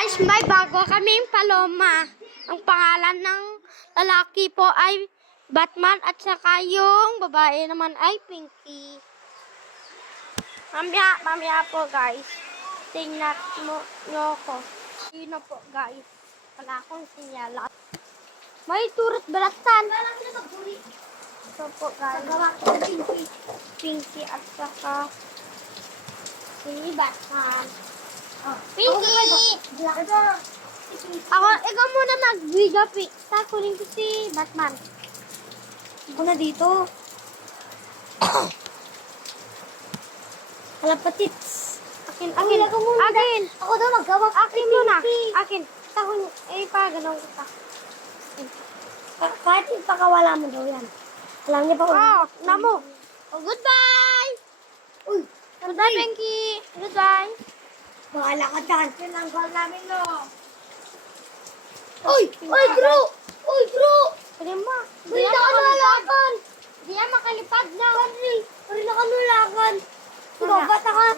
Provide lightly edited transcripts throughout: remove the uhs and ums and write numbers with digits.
Guys, may bago kaming paloma. Ang pangalan ng lalaki po ay Batman at saka yung babae naman ay Pinky. Mamaya po guys. Tingnan mo nyo ko. Sino po guys? Wala akong sinyalan. May turot balatan. Ito po guys. Pinky at saka si Batman. Pinky! Ikaw muna mag-video, kunin ko si Batman. Ako na dito. Kalapatits. Akin. Ako muna. Akin. Ako daw magkawang Akin muna. Akin. Tahon, pa, ganun kita. Kahit ipakawala mo daw yan. Alam niya pa kung... Oh, namo. Oh, goodbye! Uy! Goodbye, Pinky. Goodbye. Bahala ka dyan. Pinanggal namin, no. Uy! Uy, Drew! Uy, Drew! Pwede mo. Uy, nakanulakan! Di yan makalipad na. Pari nakanulakan. Ikaw, bata ka.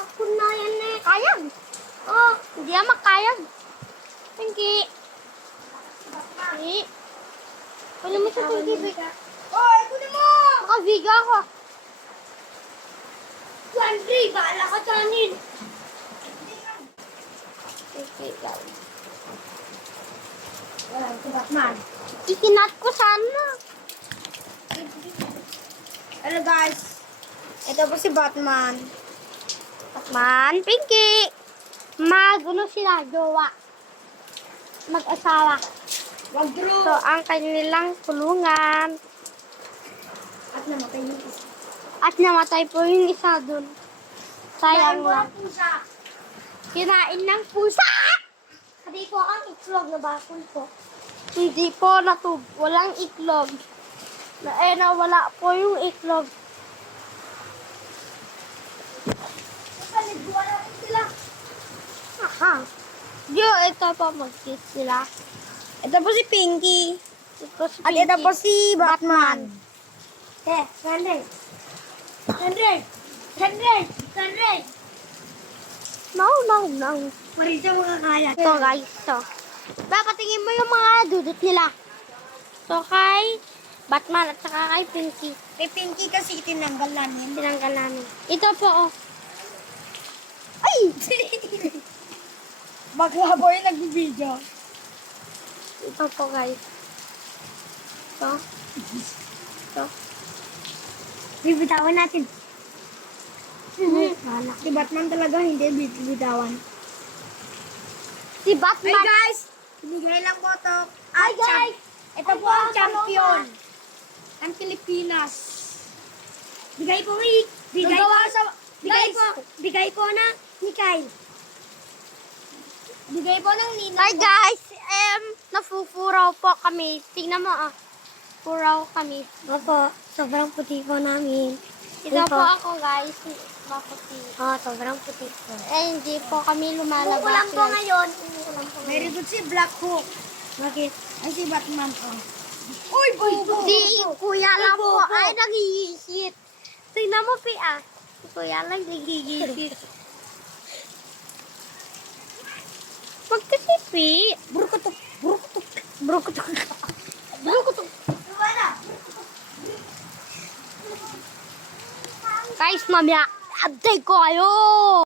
Ako na yan eh. Kayag. Oh. Hindi yan makayag. Pinky. Pinky. Kunin mo sa Pinky. Oy, kunin mo! Naka-video ako. Andre, bahala ka dyanin. Pinky, guys. Wala, si Batman. Itinat ko sana. Hello guys. Ito po si Batman. Batman, Pinky. Sila, jowa. Mag-asawa. Wag Drew. So, ang kanilang kulungan. At namatay yung isa. At namatay po yung isa dun. Sayang Mo lang. ang pusa. Kinain ng pusa! Hindi po ang itlog na bakul po. Hindi po natub. Walang itlog. Nawala po yung itlog. Paliguan natin sila. Aha. Ito po mag-kiss sila. Ito po si Pinky. Ito si At Pinky. ito po si Batman. Henry. No. Marisa mga kaya. Ito guys. So, papatingin mo yung mga dudot nila. So, kay Batman at saka kay Pinky. Kay Pinky kasi itinanggal namin. Tinanggal namin. Ito po, oh. Ay! Maglabo yung nagbibideo. Ito po, guys. Ito. Bibitawan natin. Si Batman talaga hindi bibitawan. Si Batman. Hey guys! Bigay lang po to. Hi, guys! Ito po ang champion ng Pilipinas. Bigay po bigay po na ni Kyle. Bigay po ng Nina. Hi, guys! Nafufuraw po kami. Tingnan mo, ah. Furaw kami. Opo, sobrang puti po namin. Ito po ako, guys. Maputi. Sobrang puti po. Hindi po kami lumalabas. Umuulan po guys. ngayon. Very good si Black Hawk. Bakit? Ay, si Batman po. Uy, bubo! Si Kuya lang Ay, po bobo. ay nag-iisit. Tingnan mo, Pi, ah. Si Kuya lang nag-iisit. Wag kasi, Pi. Brukutok. Brukutok. Guys, mamaya, update ko kayo.